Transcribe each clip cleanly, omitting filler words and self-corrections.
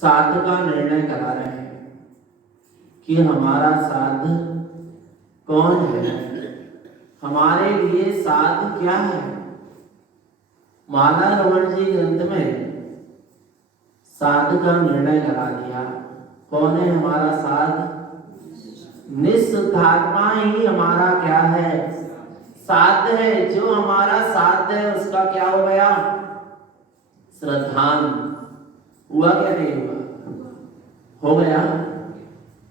साध का निर्णय करा रहे हैं कि हमारा साध कौन है, हमारे लिए साध क्या है। माला रमण जी ग्रंथ में साध का निर्णय करा दिया। कौन है हमारा साध? निस्सुद्धात्मा ही हमारा क्या है? साध है। जो हमारा साध है उसका क्या हो गया? श्रद्धान। हुआ क्या नहीं हुआ? हो गया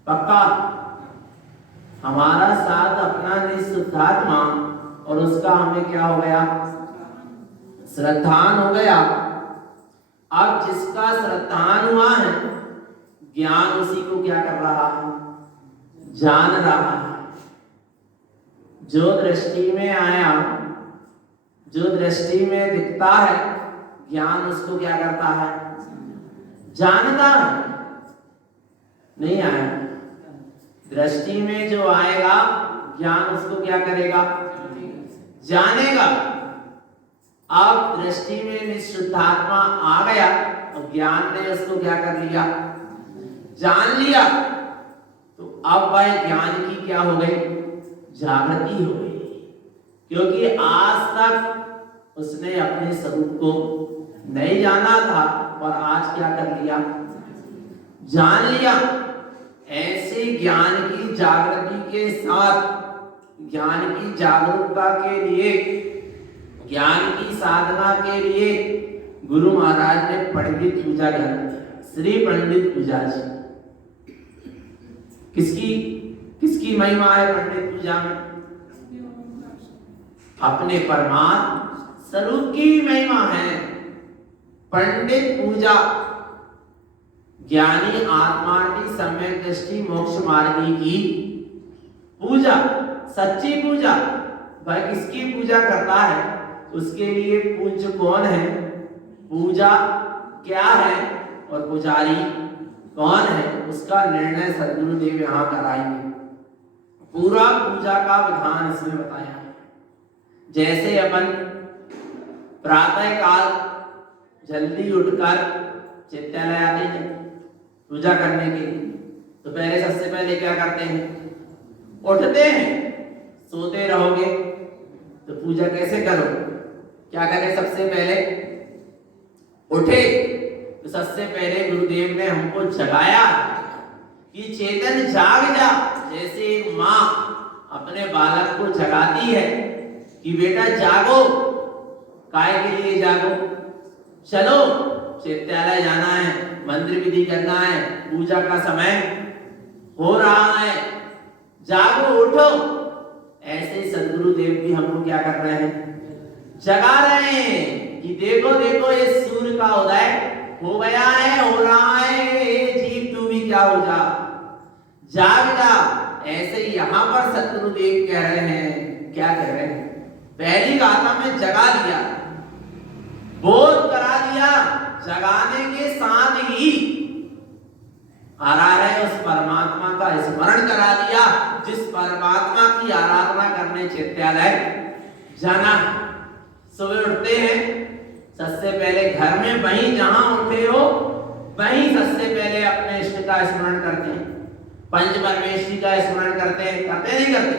पक्का। हमारा साथ अपना निस्सुद्धात्मा और उसका हमें क्या हो गया? श्रद्धान हो गया। अब जिसका श्रद्धान हुआ है, ज्ञान उसी को क्या कर रहा है? जान रहा है। जो दृष्टि में आया, जो दृष्टि में दिखता है, ज्ञान उसको क्या करता है? जानता है। नहीं आया, दृष्टि में जो आएगा ज्ञान उसको क्या करेगा? जानेगा। अब दृष्टि में निःशुद्धात्मा आ गया और ज्ञान ने उसको क्या कर लिया? जान लिया। तो अब वह ज्ञान की क्या हो गई? जागृति हो गई। क्योंकि आज तक उसने अपने स्वरूप को नहीं जाना था और आज क्या कर लिया? जान लिया। ऐसे ज्ञान की जागृति के साथ, ज्ञान की जागरूकता के लिए, ज्ञान की साधना के लिए गुरु महाराज ने पंडित पूजा ग्रंथ, श्री पंडित पूजा जी। किसकी किसकी महिमा है पंडित पूजा में? अपने परमात्मा स्वरूप की महिमा है। पंडित पूजा ज्ञानी आत्मा की सम्यक दृष्टि मोक्ष मार्गी की पूजा, सच्ची पूजा। वह किसकी पूजा करता है? उसके लिए पूज्य कौन है, पूजा क्या है और पुजारी कौन है, उसका निर्णय सद्गुरुदेव यहाँ कराएंगे। पूरा पूजा का विधान इसमें बताया है। जैसे अपन प्रातः काल जल्दी उठकर चित्तालय आते हैं पूजा करने के लिए, तो पहले सबसे पहले क्या करते हैं? उठते हैं। सोते रहोगे तो पूजा कैसे करो? क्या करें? सबसे पहले उठे तो सबसे पहले गुरुदेव ने हमको जगाया कि चेतन जाग जा। जैसे एक माँ अपने बालक को जगाती है कि बेटा जागो, काय के लिए जागो? चलो चित्तालय जाना है, मंत्र विधि करना है, पूजा का समय हो रहा है, जागो उठो। ऐसे सद्गुरुदेव भी हमको क्या कर रहे हैं? जगा रहे हैं कि देखो देखो ये सूर्य का उदय हो गया है, हो रहा है, जीव तू भी क्या हो जा, जाग जा। ऐसे ही यहाँ पर सद्गुरुदेव कह रहे हैं, क्या कह रहे हैं? पहली गाथा में जगा दिया, बोध करा दिया, जगाने के साथ ही आराधना है उस परमात्मा का स्मरण करा दिया जिस परमात्मा की आराधना करने चित्तालय जाना। सुबह उठते हैं, सबसे पहले घर में वहीं जहां उठे हो वहीं सबसे पहले अपने इष्ट का स्मरण करते हैं, पंच परमेश्वरी का स्मरण करते हैं, करते नहीं करते?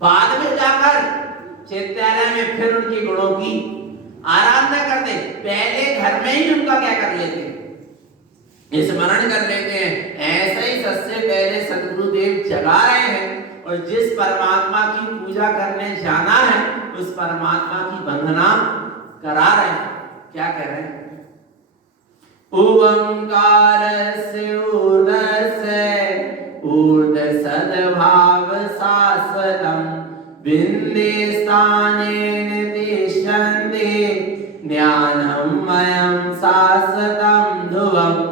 बाद में जाकर चित्तालय में फिर उनके गुणों की आराधना करते। पहले घर में ही उनका क्या कर लेते हैं? स्मरण कर लेते हैं। ऐसे ही सबसे पहले सद्गुरुदेव जगा रहे हैं और जिस परमात्मा की पूजा करने जाना है उस परमात्मा की वंदना करा रहे हैं। क्या कह रहे हैं? ओंकारस्य ऊर्ध्वस्य ऊर्ध्व सद्भाव शाश्वतम् बिंदे स्थानेन तिष्ठन्ति ज्ञानमयं शाश्वतं ध्रुवम्।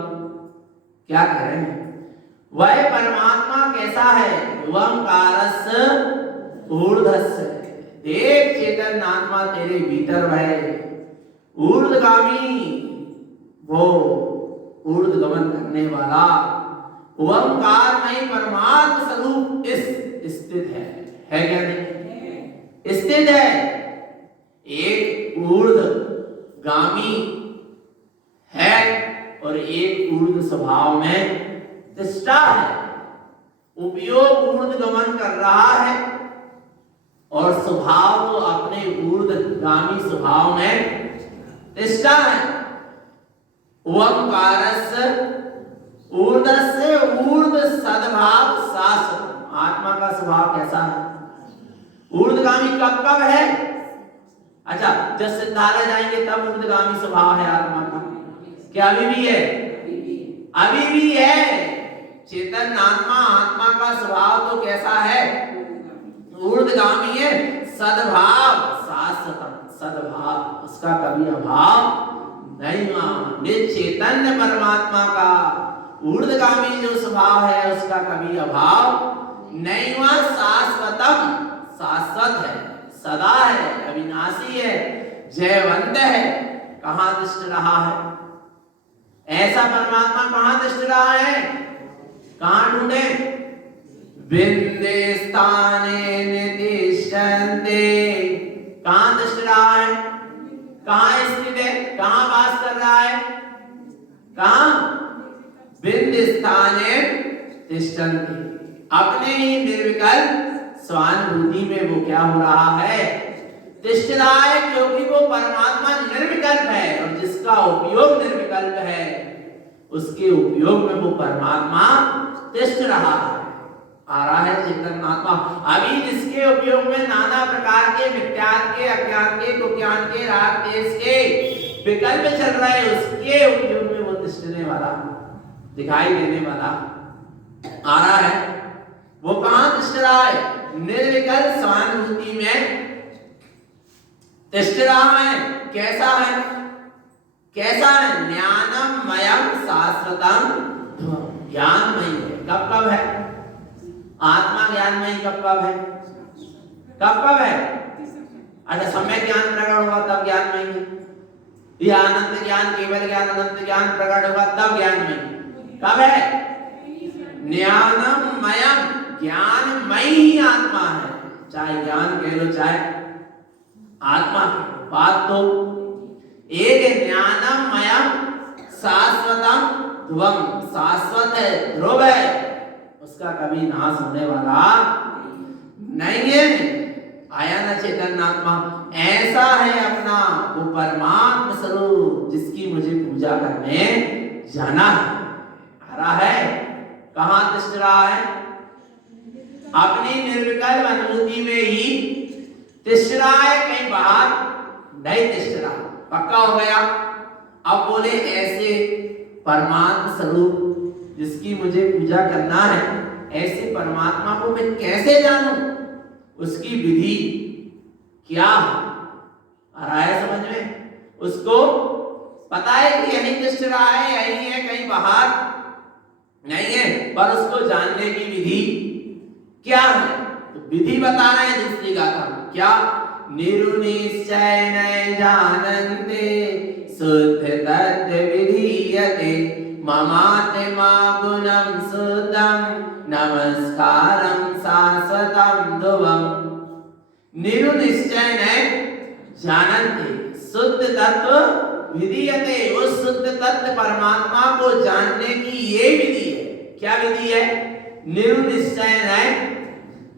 क्या कह रहे हैं? वह परमात्मा कैसा है? ओंकारस्य ऊर्ध्वस्य। देख चेतन आत्मा तेरे भीतर है, ऊर्ध्वगामी, वो ऊर्ध्वगमन करने वाला ओंकार में परमात्म स्वरूप इस स्थित है क्या नहीं? स्थित है। एक ऊर्ध्वगामी है और एक ऊर्ध्व स्वभाव में तिष्ठा है। उपयोग ऊर्ध्वगमन कर रहा है और स्वभाव तो अपने ऊर्ध्वगामी स्वभाव में तिष्ठा है। ओंकारस्य ऊर्ध्वस्य ऊर्ध्व सद्भाव शाश्वत। आत्मा का स्वभाव कैसा है? ऊर्ध्वगामी कब कब है? अच्छा, जब सिद्धालय जाएंगे तब ऊर्ध्वगामी स्वभाव है आत्मा का। क्या अभी भी है? अभी भी है। चेतन आत्मा का स्वभाव तो कैसा है? ऊर्ध्वगामी है। सद्भाव शाश्वतम, सद्भाव उसका कभी अभाव नहीं हुआ। निश्चैतन्य परमात्मा का ऊर्ध्वगामी जो स्वभाव है उसका कभी अभाव नहीं हुआ। शाश्वतम, शाश्वत है, सदा है, अविनाशी है, जयवंत है। कहां दृष्ट रहा है? ऐसा परमात्मा कहां दृष्ट रहा है? कहां ढूंढे? बिंदे स्थाने नितिष्ठन्ते। कहां दृष्ट रहा है? कहां स्थित है? कहां वास कर रहा है? कहां? बिंदु स्थाने तिष्ठन्ते। अपने ही निर्विकल्प स्वानुभूति में वो क्या हो रहा है? तिष्ठ रहा है, क्योंकि वो परमात्मा निर्विकल्प है और जिसका उपयोग निर्विकल्प है उसके उपयोग में वो परमात्मा तिष्ठ रहा है। आ रहा है चेतन आत्मा। अभी जिसके उपयोग में नाना प्रकार के विज्ञान के, अज्ञान के, कुज्ञान के, राग देश के विकल्प चल रहे हैं, उसके उपयोग में वो तिष्ठने वाला, दिखाई देने वाला आ रहा है। वो कहां तिष्ठ रहा है? निर्विकल्प स्वानुभूति में तिष्ठ रहा है। कैसा है? कैसा है? ज्ञानमयम शाश्वतम, ज्ञानमयी है। कब कब है? आत्मा ज्ञानमयी कब कब है? कब कब है? अच्छा, सम्यक ज्ञान प्रकट होगा तब ज्ञानमयी है। यह अनंत ज्ञान, केवल ज्ञान, अनंत ज्ञान प्रकट होगा तब ज्ञानमयी कब है? ज्ञानमयम, ज्ञानमयी ही आत्मा है। चाहे ज्ञान कह लो चाहे आत्मा, बात तो एक है। ज्ञानमयम शाश्वतम ध्रुवम, शाश्वत है, ध्रुव है, उसका कभी नाश होने वाला नहीं है। आया ना चेतन आत्मा? ऐसा है अपना वो परमात्मा स्वरूप जिसकी मुझे पूजा करने जाना है। आ रहा है। कहां तिष्ठ रहा है? अपनी निर्विकल्प अनुभूति में ही तिष्ठ रहा है, कहीं बाहर नहीं तिष्ठ रहा। पक्का हो गया? अब बोले ऐसे परमात्मा स्वरूप जिसकी मुझे पूजा करना है, ऐसे परमात्मा को मैं कैसे जानूं? उसकी विधि क्या है? आ रहा है समझ में? उसको पता है कि यही तिष्ठ रहा है, यही है, कहीं बाहर नहीं है, पर उसको जानने की विधि क्या है? तो विधि बता रहे हैं दूसरी गाथा में। क्या? निरुनिश्चय न जानन्ते शुद्ध तत्व विधीयते ममात्मा गुणं शुद्धं नमस्कारं शाश्वतं ध्रुवम्। निरुनिश्चय न जानन्ते, शुद्ध तत्व विधीयते, उस शुद्ध तत्व परमात्मा को जानने की ये विधि है। क्या विधि है? निरुनिश्चय न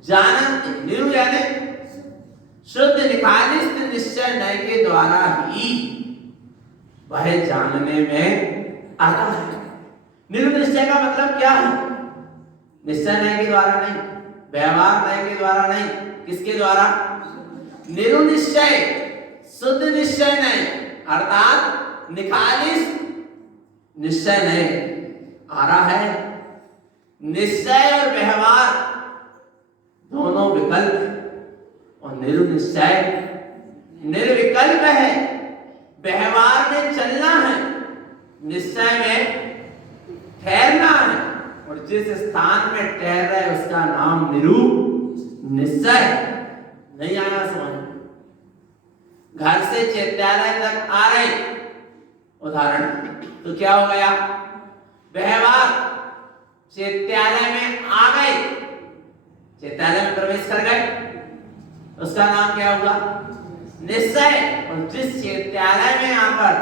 जानन्ते, निरु यानी शुद्ध, निखालिस निश्चय नय के द्वारा ही वह जानने में आता है। निरुनिश्चय का मतलब क्या है? निश्चय नय के द्वारा नहीं, व्यवहार नय के द्वारा नहीं, किसके द्वारा? निरुनिश्चय, शुद्ध निश्चय नय, अर्थात निखालिस निश्चय नय आ रहा है। निश्चय और व्यवहार दोनों विकल्प, और निरुनिश्चय निर्विकल्प है। व्यवहार में चलना है, निश्चय में ठहरना है, और जिस स्थान में ठहर रहे उसका नाम निरु निश्चय। नहीं आया समझ? घर से चैत्यालय तक आ रहे, उदाहरण तो क्या हो गया? व्यवहार चैत्यालय में आ गए, चैत्यालय में प्रवेश कर गए, उसका नाम क्या होगा? निश्चय। और जिस चैत्यालय में आकर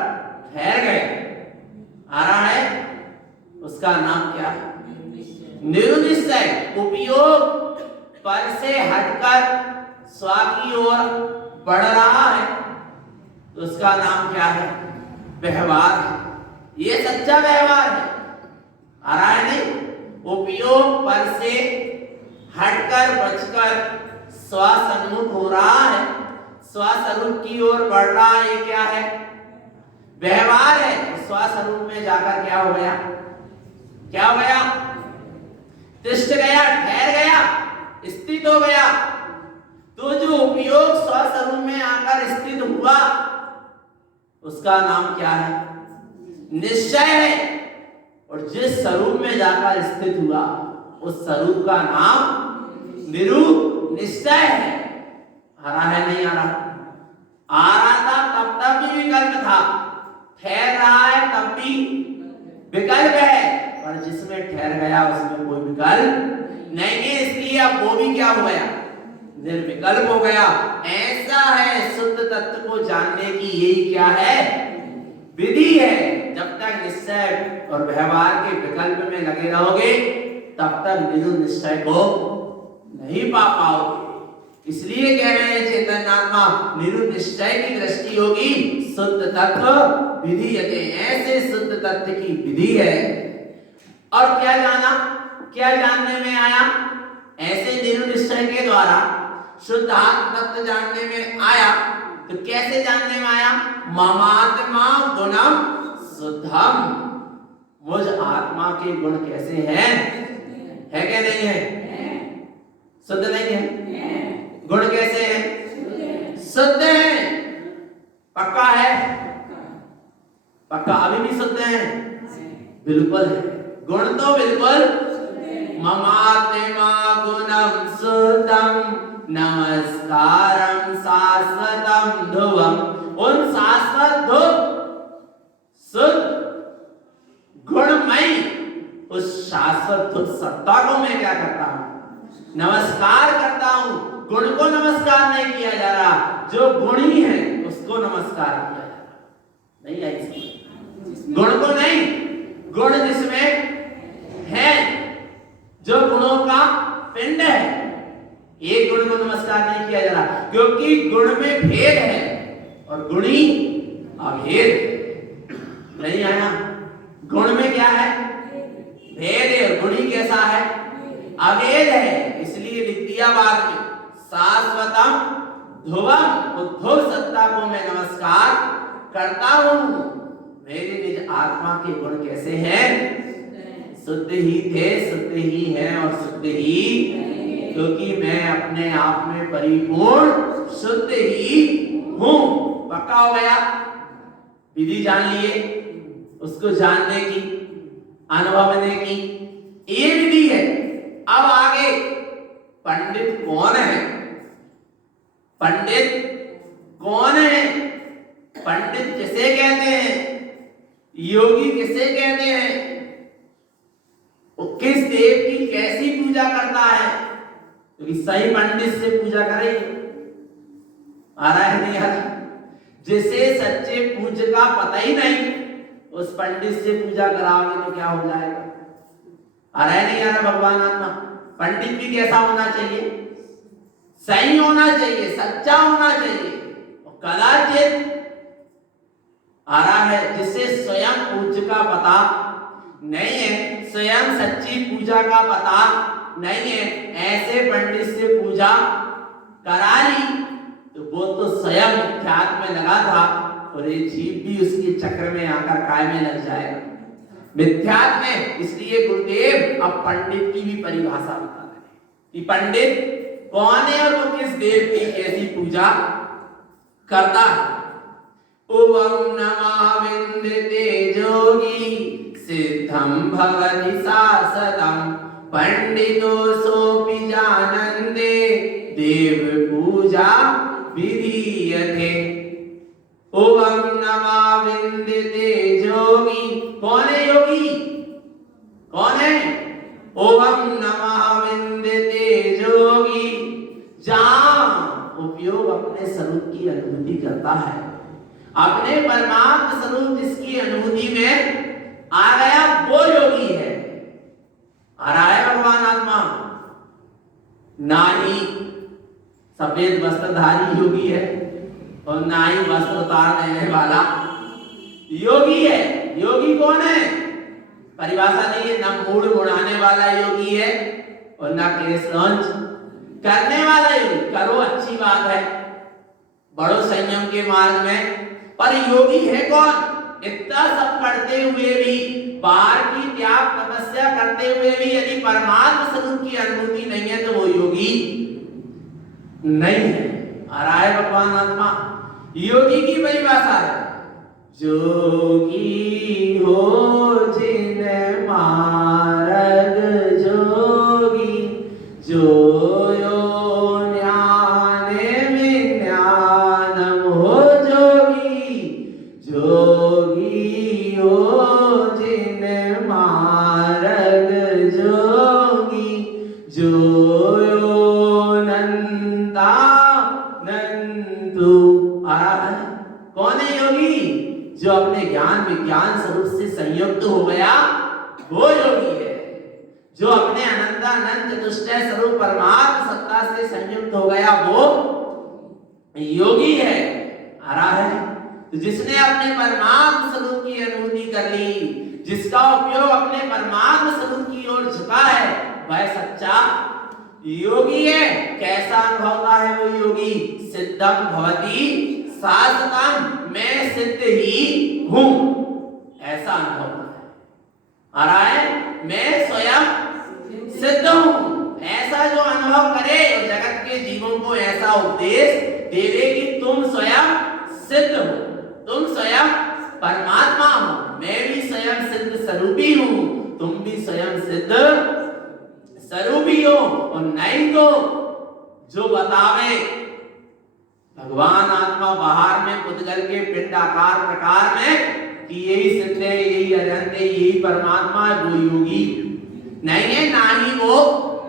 ठहर गए, आ रहा है, उसका नाम क्या है? निरुनिश्चय। उपयोग पर से हटकर स्व की ओर बढ़ रहा है तो उसका नाम क्या है? व्यवहार है। ये सच्चा व्यवहार है। आ रहा है नहीं? उपयोग पर से हटकर बचकर स्वसन्मुख हो रहा है, स्वस्वरूप की ओर बढ़ रहा है, ये क्या है? व्यवहार है। स्वस्वरूप में जाकर क्या हो गया? क्या हो गया? तिष्ठ गया, ठहर गया, स्थित हो गया। तो जो उपयोग स्वस्वरूप में आकर स्थित हुआ उसका नाम क्या है? निश्चय है। और जिस स्वरूप में जाकर स्थित हुआ उस स्वरूप का नाम निश्चय है। आ रहा है नहीं आ रहा? आ रहा था तब भी विकल्प था, ठहर रहा है तब भी विकल्प है, और जिसमें ठहर गया उसमें कोई विकल्प नहीं है, इसलिए अब वो भी क्या हो गया? निर्विकल्प हो गया। ऐसा है शुद्ध तत्व को जानने की यही क्या है? विधि है। जब तक निश्चय और व्यवहार के विकल्प में लगे रहोगे तब तक निश्चय को नहीं पा पाओगे। इसलिए कह रहे हैं चेतन आत्मा निश्चय की दृष्टि होगी शुद्ध तत्व विधीयते। ऐसे शुद्ध तत्व की विधि है। और क्या जाना? क्या जानने में आया? ऐसे निश्चय के द्वारा शुद्ध आत्म तत्व जानने में आया। तो कैसे जानने में आया? ममात्मा गुणम शुद्धम। मुझ आत्मा के गुण कैसे हैं? है क्या नहीं है? शुद्ध नहीं है? गुण कैसे हैं? शुद्ध है। पक्का है? पक्का अभी भी शुद्ध है? बिल्कुल है। गुण तो बिल्कुल। ममात्मा गुणम शुद्धम नमस्कारम शाश्वतम ध्रुवम। उन शाश्वत ध्रुव शुद्ध गुणमयी उस शाश्वत ध्रुव सत्ता को मैं क्या करता हूं? नमस्कार करता हूं। गुण को नमस्कार नहीं किया जा रहा, जो गुणी है उसको नमस्कार किया जा रहा। नहीं आई समझ? गुण को नहीं, गुण जिसमें है, जो गुणों का पिंड है, एक गुण को नमस्कार नहीं किया जा रहा, क्योंकि गुण में भेद है और गुणी अभेद। नहीं आया? गुण में क्या है? भेद है। और गुणी कैसा है? अभेद है। इसलिए लिख दिया बाद में शाश्वतम ध्रुवम। उद्धव सत्ता को मैं नमस्कार करता हूं। मेरे निज आत्मा के गुण कैसे हैं? शुद्ध ही थे, शुद्ध ही हैं और शुद्ध ही, क्योंकि मैं अपने आप में परिपूर्ण शुद्ध ही हूं। पक्का हो गया? विधि जान लिए, उसको जानने की, अनुभवने की ये विधि है। अब आगे पंडित कौन है? पंडित कौन है? पंडित किसे कहते हैं? योगी किसे कहते हैं? वो किस देव की कैसी पूजा करता है? क्योंकि सही पंडित से पूजा करेंगे। आ रहा है नहीं आ रहा? जिसे सच्चे पूज्य का पता ही नहीं उस पंडित से पूजा कराओगे तो क्या हो जाएगा? आ रहा है नहीं आ रहा? भगवान आत्मा पंडित भी कैसा होना चाहिए? सही होना चाहिए, सच्चा होना चाहिए। कदाचित आ रहा है जिससे स्वयं पूज्य का पता नहीं है, स्वयं सच्ची पूजा का पता नहीं है, ऐसे पंडित से पूजा करा ली तो वो तो स्वयं मिथ्यात्व में लगा था और ये जीव भी उसके चक्र में आकर काय में लग जाएगा, मिथ्यात्व में। इसलिए गुरुदेव अब पंडित की भी परिभाषा बता रहे हैं कि पंडित कौन है और वो किस देव की कैसी पूजा करता है। ओम नमः विंदते जोगी सिद्धम भवति शाश्वतम पंडितो सोपि जानन्ते देव पूजा विधीयते। ओम नमः विंदते जोगी। कौन है योगी? कौन है? ओम नमः विंदते जोगी। जहां उपयोग अपने स्वरूप की अनुभूति करता है, अपने परमात्म स्वरूप जिसकी अनुभूति में आ गया वो योगी है। आ रहा है भगवान आत्मा, ना ही सफेद वस्त्रधारी योगी है और ना ही वस्त्र उतार देने वाला योगी है। योगी कौन है? परिभाषा नहीं है, ना मूड उड़ाने वाला योगी है और ना केस लॉन्च करने वाला योगी। करो अच्छी बात है, बड़ो संयम के मार्ग में, पर योगी है कौन? इतना सब करते हुए भी, बाहर की त्याग तपस्या करते हुए भी यदि परमात्मा स्वरूप की अनुभूति नहीं है तो वो योगी नहीं है। आ रहा है भगवान आत्मा। योगी की परिभाषा है, जोगी हो जिन मार्ग जोगी, जो जोगी हो जिन मार्ग जोगी, जो नंता नंतु। आ रहा है कौन है योगी? जो अपने ज्ञान विज्ञान स्वरूप से संयुक्त हो गया वो योगी है। जो अपने अनंतानंद चतुष्टय स्वरूप परमात्म सत्ता से संयुक्त हो गया वो योगी है। आ रहा है तो जिसने अपने परमात्म स्वरूप की अनुभूति कर ली, जिसका उपयोग अपने परमात्म स्वरूप की ओर झुका है, वह सच्चा योगी है। कैसा अनुभवता है वो योगी? सिद्धम भवति शाश्वतम, मैं सिद्ध ही हूं, ऐसा अनुभव है। आ रहा है मैं स्वयं सिद्ध हूं, ऐसा जो अनुभव करे और जगत के जीवों को ऐसा उपदेश देवे कि तुम स्वयं सिद्ध हो, तुम स्वयं परमात्मा हो, मैं भी स्वयं सिद्ध स्वरूपी हूं, तुम भी स्वयं सिद्ध स्वरूपी हो। और नहीं तो जो बतावे भगवान आत्मा बाहर में पुद्गल के पिंड आकार प्रकार में कि यही सिद्ध है, यही अनंत है, यही परमात्मा है, वो योगी नहीं है, ना ही वो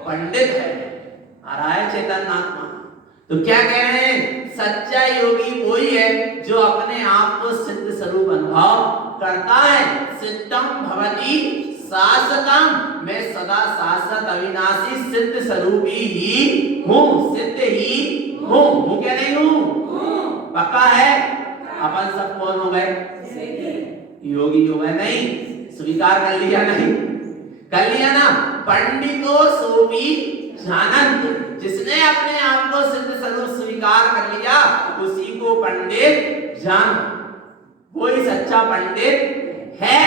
पंडित है। आ रहा है चेतन आत्मा। तो क्या कह रहे हैं? सच्चा योगी वही है जो अपने आप को सिद्ध स्वरूप अनुभव करता है। सिद्धम भवति शाश्वतम, मैं सदा शाश्वत अविनाशी सिद्ध स्वरूपी ही हूँ, सिद्ध ही हूँ। हूँ क्या नहीं हूँ? पक्का है? अपन सब कौन हो गए? योगी हो गए? नहीं स्वीकार कर लिया? नहीं कर लिया ना। पंडितो सोपी जानंत, जिसने अपने आप को सिद्ध स्वरूप स्वीकार कर लिया उसी को पंडित जान, वही सच्चा पंडित है।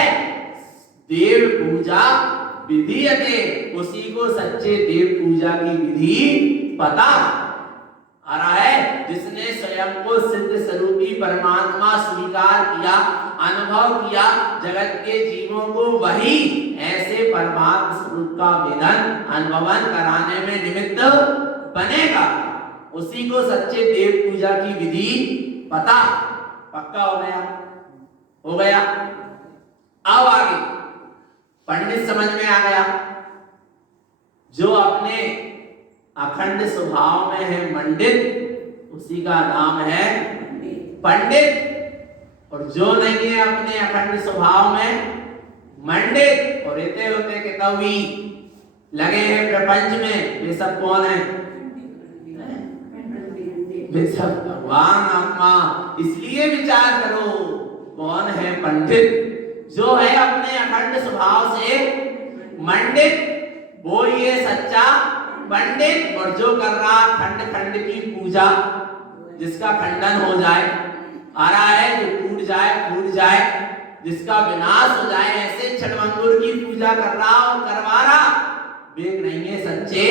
देव पूजा विधीयते, उसी को सच्चे देव पूजा की विधि पता। आ रहा है जिसने स्वयं को सिद्ध स्वरूपी परमात्मा स्वीकार किया, अनुभव किया, जगत के जीवों को वही ऐसे परमात्मा स्वरूप का वेदन अनुभवन कराने में निमित्त बनेगा, उसी को सच्चे देव पूजा की विधि पता। पक्का हो गया? हो गया। अब आगे पंडित समझ में आ गया। जो अपने अखंड स्वभाव में है मंडित, उसी का नाम है पंडित। और जो नहीं है अपने अखंड स्वभाव में मंडित और रहते होते के तवी लगे हैं प्रपंच में, वे सब कौन है? वे सब भगवान आत्मा। इसलिए विचार करो कौन है पंडित? जो है अपने अखंड स्वभाव से मंडित, वो ये सच्चा पंडित। और जो कर रहा खंड खंड की पूजा, जिसका खंडन हो जाए, आ रहा है जो टूट जाए फूट जाए, जिसका विनाश हो जाए, ऐसे छठवंगुर की पूजा कर रहा और करवा रहा, वे नहीं है सच्चे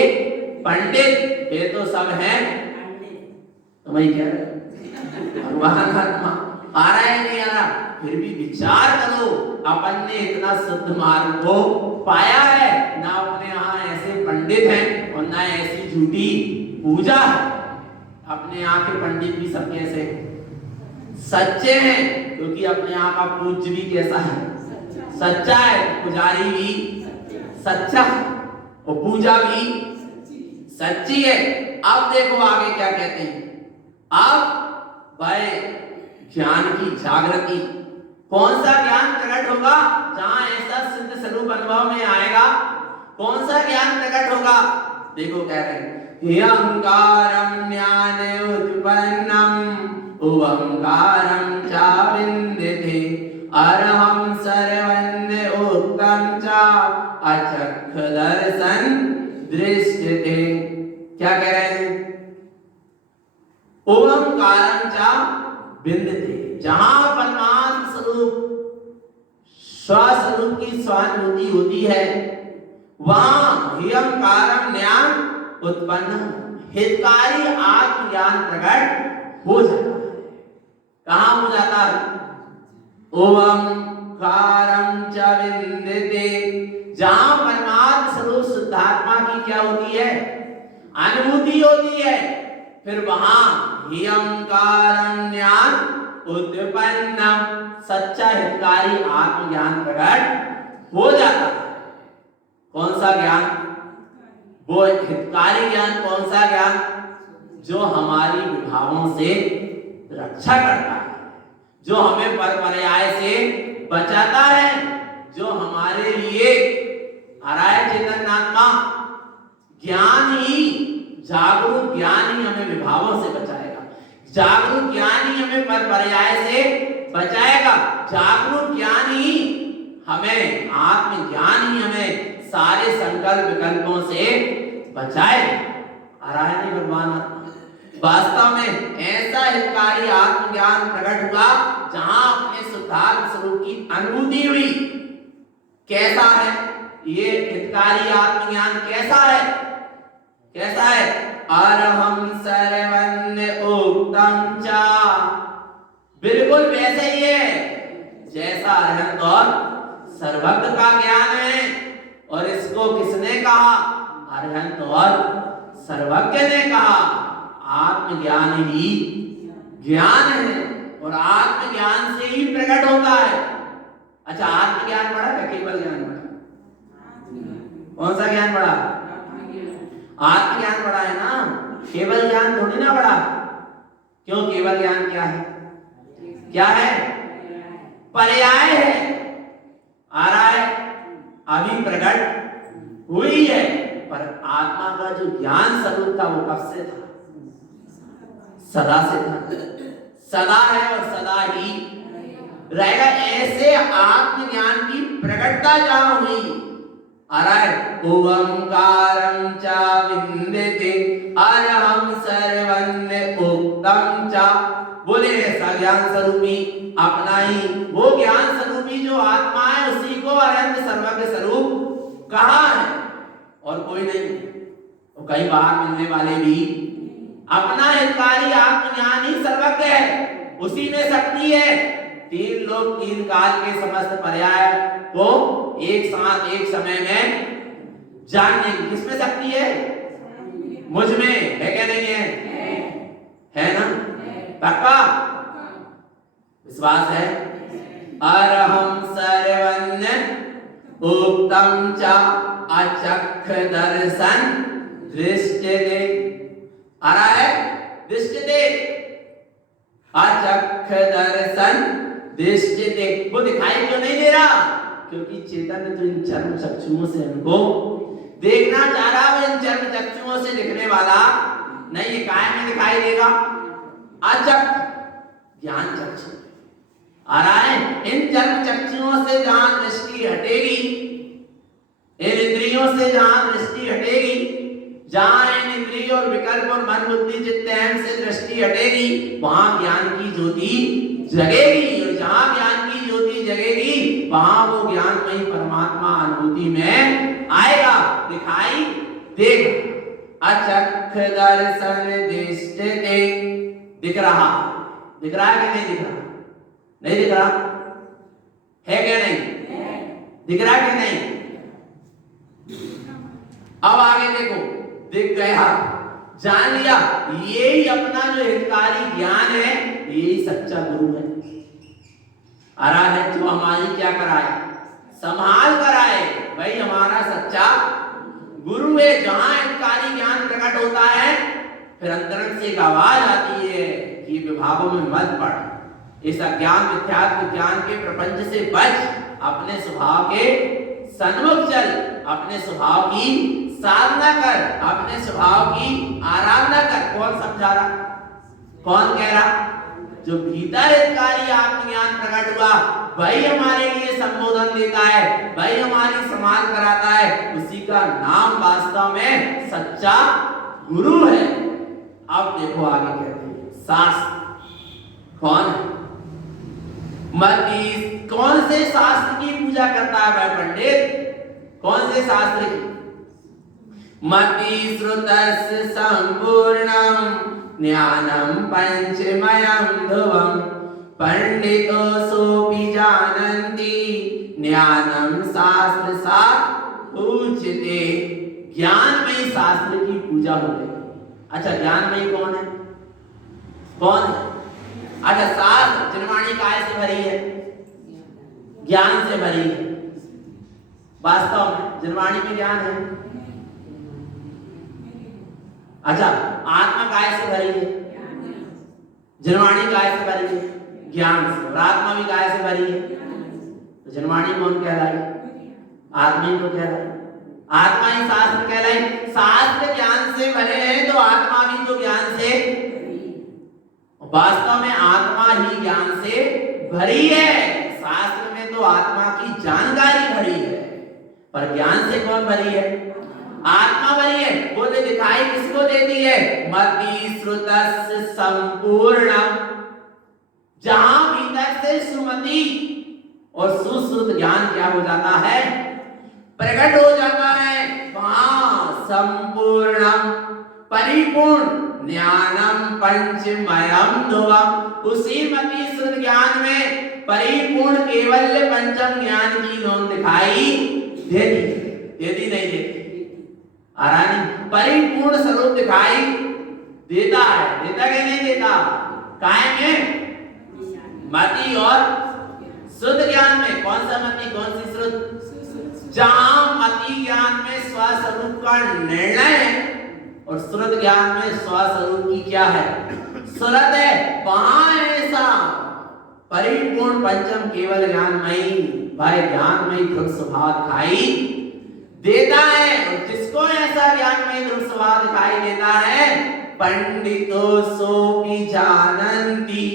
पंडित। वे तो सब हैं तो वही कह रहे भगवान आत्मा। आ रहा है नहीं आ रहा? फिर भी विचार करो, अपन ने इतना शुद्ध मार्ग को पाया है, ना अपने यहाँ ऐसे पंडित हैं और ना ऐसी झूठी पूजा है। अपने यहाँ के पंडित भी सब कैसे सच्चे हैं, क्योंकि अपने यहाँ का पूज्य भी कैसा है? सच्चा है। पुजारी भी सच्चा है और पूजा भी सच्ची है। अब देखो आगे क्या कहते हैं। अब भाई ज्ञान की जागृति कौन सा ज्ञान प्रकट होगा जहां ऐसा सिद्ध स्वरूप अनुभव में आएगा? कौन सा ज्ञान प्रकट होगा? देखो कह रहे हैं अहंकारम ज्ञान उत्पन्नम ओंकारम च विन्दते अरहं सर्वन्य उक्तम च अचक्ष दर्शन दृश्यते। क्या कह रहे हैं? ओंकारम च विन्दते, जहां परमात्म स्वरूप स्वस्वरूप की स्वानुभूति होती है वहां हियंकारम ज्ञान उत्पन्न, हितकारी आत्मज्ञान प्रकट हो जाता है। कहां हो जाता है? ओंकारम च विन्दते, जहां परमात्म स्वरूप शुद्धात्मा की क्या होती है? अनुभूति होती है। फिर वहां हियंकारम ज्ञान उत्पन्न, सच्चा हितकारी आत्मज्ञान प्रकट हो जाता है। कौन सा ज्ञान? वो हितकारी ज्ञान। कौन सा ज्ञान? जो हमारी विभावों से रक्षा करता है, जो हमें परपर्याय से बचाता है, जो हमारे लिए हराय चेतनात्मा ज्ञान ही, जागरूक ज्ञान ही हमें विभावों से बचाएगा। जागरूक ज्ञान ही हमें परपर्याय से बचाएगा। जागरूक ज्ञान ही हमें, आत्मज्ञान ही हमें सारे संकल्प विकल्पों से बचाए। आ रहा है नहीं भगवान? वास्तव में ऐसा हितकारी आत्मज्ञान प्रकट हुआ जहां अपने शुद्धात्म स्वरूप की अनुभूति हुई। कैसा है ये हितकारी आत्मज्ञान? कैसा है? कैसा है? अरहं सर्वन्य उक्तम च, बिल्कुल वैसे ही है जैसा अरहंत और सर्वज्ञ का ज्ञान है। और इसको किसने कहा? अरहंत और सर्वज्ञ ने कहा। आत्मज्ञान ही ज्ञान है और आत्मज्ञान से ही प्रकट होता है। अच्छा, आत्मज्ञान पढ़ा क्या केवल ज्ञान पढ़ा? कौन सा ज्ञान पढ़ा? आत्मज्ञान पढ़ा है ना, केवल ज्ञान थोड़ी ना पढ़ा। क्यों? केवल ज्ञान क्या है? क्या है? पर्याय है। आ रहा है, अभी प्रकट हुई है, पर आत्मा का जो ज्ञान स्वरूप था वो कब से था? सदा से था। सदा है और सदा ही रहेगा। ऐसे आत्मज्ञान की प्रकटता जहां हुई, आ रहा है, ओंकारम च विन्दते अरहं सर्वन्य उक्तम च, बोले ऐसा ज्ञान स्वरूपी अपना ही वो ज्ञान स्वरूपी जो आत्मा है उसी को अरहंत सर्वज्ञ स्वरूप कहा है और कोई नहीं। तो कई बार मिलने वाले भी अपना हितकारी आत्मज्ञान ही सर्वज्ञ है, उसी में शक्ति है। तीन लोग तीन काल के समस्त पर्याय को एक साथ एक समय में जानने की किसमें शक्ति है? मुझ में है क्या नहीं है? है ना? पक्का विश्वास है? अरहं सर्वन्य उक्तम च अचक्ष दर्शन दृश्यते। आ रहा है? दृश्यते, अचक्ष दर्शन दृश्यते। वो दिखाई क्यों नहीं दे रहा? क्योंकि चेतन तो इन चर्म चक्षुओं से हमको देखना चाह रहा है। इन चर्म चक्षुओं से दिखने वाला नहीं, ये काय में दिखाई देगा? अचक्ष ज्ञान चक्षु। आ रहा है, इन चर्म चक्षुओं से जहां दृष्टि हटेगी, इन इंद्रियों से जहां दृष्टि हटेगी, जहां इन इंद्रियों और विकल्प और मन बुद्धि चित्त अहम से दृष्टि हटेगी, वहां ज्ञान की ज्योति जगेगी। और जहां ज्ञान की ज्योति जगेगी वहां वो ज्ञानमयी परमात्मा अनुभूति में आएगा, दिखाई देगा। अचक्ष दर्शन दृष्टते, दिख रहा, दिख रहा है कि नहीं दिख रहा? नहीं दिख रहा है क्या? नहीं दिख रहा कि नहीं? अब आगे देखो, दिख गया, जान लिया, यही अपना जो हितकारी ज्ञान है, यही सच्चा गुरु है। आ रहा है, जो हमारी क्या कराए? संभाल कराए। भाई हमारा सच्चा गुरु है। जहां हितकारी ज्ञान प्रकट होता है, फिर अंतरंग से एक आवाज आती है कि विभावों में मत पड़, इस अज्ञान मिथ्यात्व ज्ञान के प्रपंच से बच, अपने स्वभाव के सन्मुख चल, अपने स्वभाव की साधना कर, अपने स्वभाव की आराधना कर। कौन समझा रहा, कौन कह रहा? जो भीतर हितकारी आत्मज्ञान प्रकट हुआ वही हमारे लिए संबोधन देता है, वही हमारी समाज कराता है, उसी का नाम वास्तव में सच्चा गुरु है। अब देखो आगे कहते हैं शास्त्र कौन है? मती कौन से शास्त्र की पूजा करता है भाई पंडित? कौन से शास्त्र की? मति श्रुतस्य संपूर्णम ज्ञानम पंचमयं ध्रुवम पंडितो सोपि जानन्ति ज्ञानम शास्त्र सात् उच्यते। ज्ञानमयी शास्त्र की पूजा हो गई। अच्छा, ज्ञानमयी कौन है? कौन है? अच्छा, शास्त्र जिनवाणी काय से भरी है? ज्ञान से भरी है। वास्तव में जिनवाणी में ज्ञान है। अच्छा, आत्मा काय से भरी है? जिनवाणी काय से भरी है? ज्ञान से। और आत्मा भी काय से भरी है? तो जिनवाणी कौन कहलाई? आत्मा ही तो कहलाई। आत्मा ही शास्त्र कहलाई। शास्त्र ज्ञान से भरे हैं तो आत्मा भी तो ज्ञान से, वास्तव में आत्मा ही ज्ञान से भरी है। शास्त्र में तो आत्मा की जानकारी भरी है, पर ज्ञान से कौन भरी है? आत्मा भरी है। वो तो दिखाई किसको देती है? मति श्रुतस्य संपूर्णम, जहां भीतर से सुमति और सुश्रुत ज्ञान क्या हो जाता है? प्रकट हो जाता है। वहां संपूर्णम परिपूर्ण ज्ञानम पंचमयं ध्रुवम, उसी मति श्रुत ज्ञान में परिपूर्ण केवल पंचम ज्ञान की नोन दिखाई देती नहीं देती? आरानी परिपूर्ण स्वरूप दिखाई देता है। देता कि नहीं देता? काय में? मति और शुद्ध ज्ञान में। कौन सा मति, कौन सी श्रुत? जहां मति ज्ञान में स्वस्वरूप का निर्णय है और श्रुत ज्ञान में स्वस्वरूप की क्या है? सुरत है। वहां ऐसा परिपूर्ण पंचम केवल ज्ञानमयी भाई ज्ञानमयी ध्रुव स्वभाव दिखाई देता है। और जिसको ऐसा ज्ञानमयी ध्रुव स्वभाव दिखाई देता है, पंडितो सोपि जानन्ति,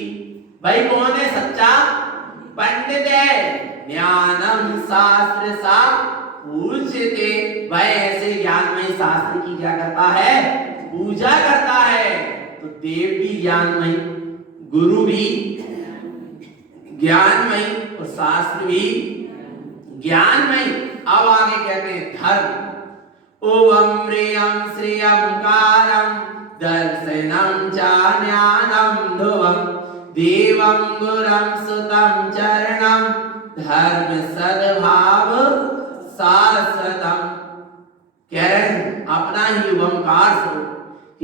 भाई कौन है सच्चा पंडित है? ज्ञानम शास्त्र सा पूज्यते, वह ऐसे ज्ञानमयी शास्त्र की क्या करता है? पूजा करता है। तो देव भी ज्ञानमयी, गुरु भी ज्ञानमयी और शास्त्र भी ज्ञानमयी। अब आगे कहते हैं धर्म। ओम श्रियम श्रियम कारम दर्शनम च ज्ञानम ध्रुवम देवं गुरं सुतं चरणं धर्म सद्भाव शाश्वतम। कह रहे हैं अपना ही ओंकार स्वरूप,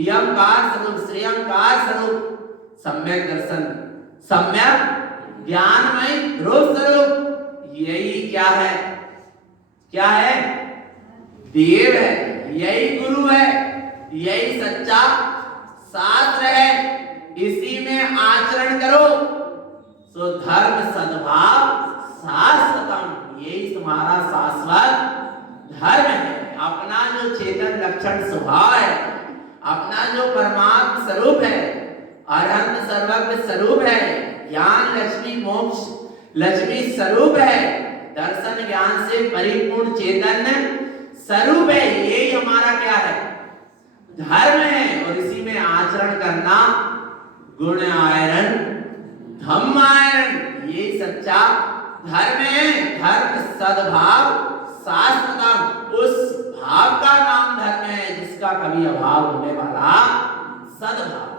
यमकार स्वरूप, श्रेयंकार स्वरूप, सम्यक दर्शन, सम्यक ज्ञानमय ध्रुव स्वरूप, यही क्या है? क्या है? देव है, यही गुरु है, यही सच्चा शास्त्र है। इसी में आचरण करो तो धर्म सद्भाव शाश्वतम, यही तुम्हारा शाश्वत धर्म है। अपना जो चेतन लक्षण स्वभाव है, अपना जो परमात्म स्वरूप है, अरहंत सर्वज्ञ स्वरूप है, ज्ञान लक्ष्मी मोक्ष लक्ष्मी स्वरूप है, दर्शन ज्ञान से परिपूर्ण चेतन स्वरूप है, यही हमारा क्या है? धर्म है। और इसी में आचरण करना गुण आयरन धम्म आयरन, ये सच्चा धर्म है। धर्म सद्भाव शाश्वतम, उस भाव का नाम धर्म है जिसका कभी अभाव होने वाला, सद्भाव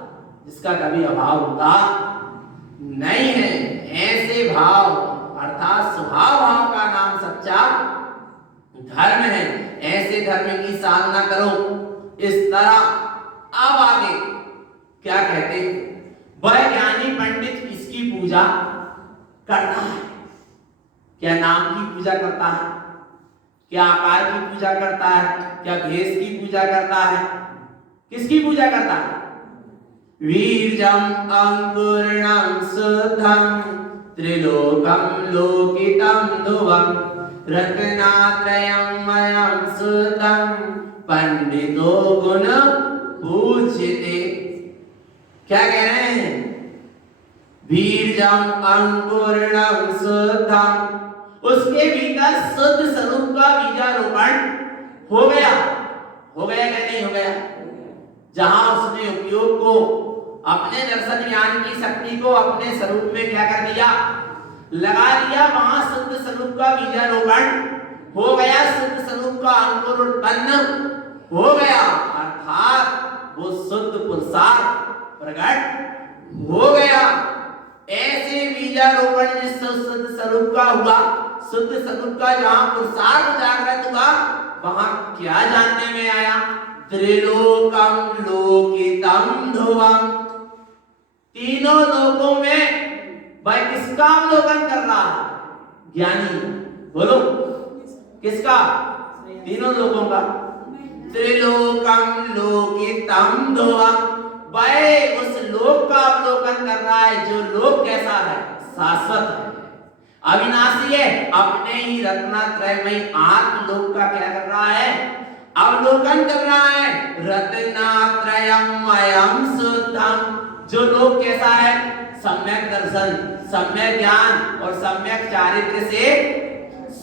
जिसका कभी अभाव होता नहीं है। ऐसे भाव अर्थात स्वभाव भाव का नाम सच्चा धर्म है। ऐसे धर्म की साधना करो इस तरह। अब आगे क्या कहते हैं? वह ज्ञानी पंडित किसकी पूजा करता है? क्या नाम की पूजा करता है? क्या आकार की पूजा करता है? क्या भेष की पूजा करता है? किसकी पूजा करता है? वीर्यम् अंकुरणं शुद्धं त्रिलोकं लोकितं ध्रुवं रत्नात्रयमयं शुद्धं पंडितो गुण पूज्यते। क्या कह रहे हैं? बीजम अंकुरणम शुद्धम, उसके भीतर शुद्ध स्वरूप का बीजारोपण हो गया। हो गया क्या नहीं हो गया? जहां उसने उपयोग को अपने दर्शन ज्ञान की शक्ति को अपने स्वरूप में क्या कर दिया? लगा दिया। वहां शुद्ध स्वरूप का बीजारोपण हो गया, शुद्ध स्वरूप का अंकुर उत्पन्न हो गया, अर्थात वो शुद्ध पुरुषार्थ प्रकट हो गया। ऐसे बीजारोपण जिस शुद्ध स्वरूप का हुआ, शुद्ध स्वरूप का जहां पुरुषार्थ जागृत हुआ, वहां क्या जानने में आया? त्रिलोकम लोकितम ध्रुवम, तीनों लोकों में भाई किसका अवलोकन कर रहा है? ज्ञानी। बोलो किसका? तीनों लोकों का। त्रिलोकम लोकितम ध्रुवम, भाई उस लोक का अवलोकन कर रहा है जो लोक कैसा है? शाश्वत है, अविनाशी है, अपने ही रत्नात्रय में आत्म लोक का क्या कर रहा है? अवलोकन कर रहा है। रत्नात्रयमयं शुद्धं, जो लोक कैसा है? सम्यक दर्शन, सम्यक ज्ञान और सम्यक चारित्र से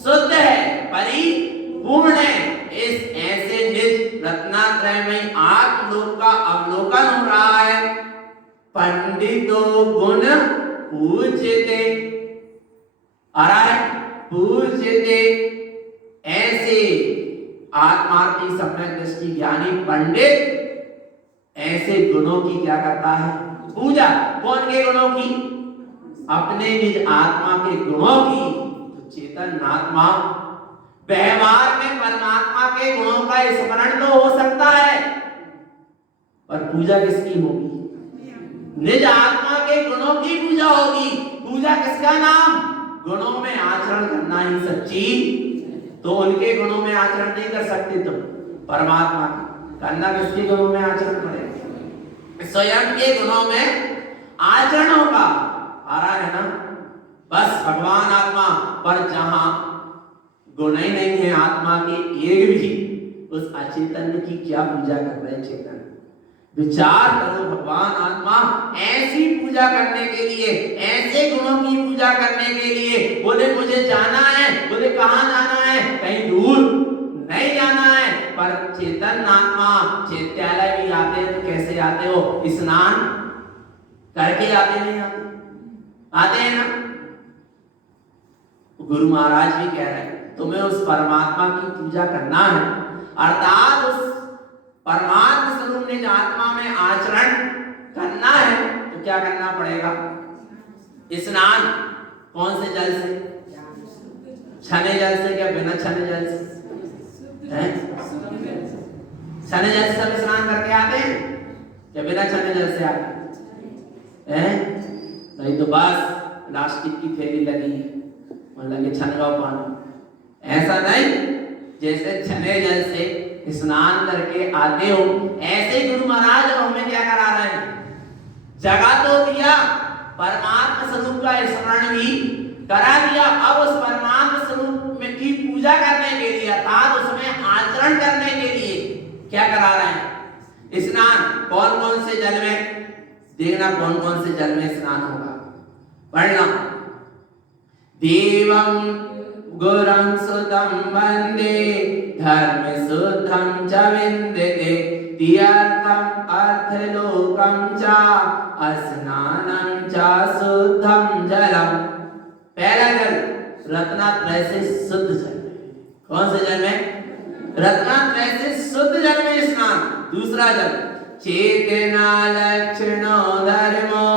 शुद्ध है, परिपूर्ण है। इस ऐसे निज रत्नात्रय में आत्मलोक का अवलोकन हो रहा है। पंडितो गुण पूज्यते, आ रहा है पूज्यते। ऐसे आत्मार्थी सम्यक दृष्टि ज्ञानी पंडित ऐसे गुणों की क्या करता है? पूजा। कौन के गुणों की? अपने निज आत्मा के गुणों की। तो चेतन आत्मा व्यवहार में परमात्मा के गुणों का स्मरण तो हो सकता है, पर पूजा किसकी होगी? निज आत्मा के गुणों की पूजा होगी। पूजा किसका नाम? गुणों में आचरण करना ही सच्ची। तो उनके गुणों में आचरण नहीं कर सकते तुम, परमात्मा करना किसके गुणों में आचरण करेगा? स्वयं के गुणों में आचरण होगा। आ रहा है ना? बस भगवान आत्मा, पर जहां गुण ही नहीं है आत्मा के एक भी, उस अचेतन की क्या पूजा कर रहे हैं चेतन? विचार करो। भगवान आत्मा ऐसी पूजा करने के लिए, ऐसे गुणों की पूजा करने के लिए बोले मुझे जाना है, बोले कहां जाना है? कहीं दूर नहीं जाना है। पर चेतन आत्मा चैत्यालय भी आते हैं तो कैसे आते हो? स्नान करके आते नहीं? आते हैं ना? गुरु महाराज भी कह रहे हैं तुम्हें उस परमात्मा की पूजा करना है, अर्थात उस परमात्मा स्वरूप निज आत्मा में आचरण करना है। तो क्या करना पड़ेगा? स्नान। कौन से जल से? छने जल से क्या बिना छने जल से? छने जल से सब स्नान करके आते हैं या बिना छने जल से आते हैं? नहीं तो बस प्लास्टिक की थैली लगी है, लगे छनगाओ पानी। ऐसा नहीं, जैसे छने जल से स्नान करके आते हो, ऐसे गुरु महाराज हमें क्या करा रहे हैं? जगा तो दिया, परमात्मा स्वरूप का स्मरण भी करा दिया। अब उस परमात्मा स्वरूप में की पूजा करने के लिए, अर्थात उसमें आचरण करने के लिए क्या करा रहे हैं? स्नान। कौन कौन से जल में? देखना कौन कौन से जल में स्नान होगा, पढ़ना। देवं गुरं सुतं वन्दे धर्म शुद्धं च विन्दते तीर्थं अर्थलोकं च स्नानं च शुद्धं जलम। पहला जल रत्नात्रय से शुद्ध जल। कौन से जल में? रत्नात्रय से शुद्ध जल में स्नान। दूसरा जल चेतना लक्षणो धर्मो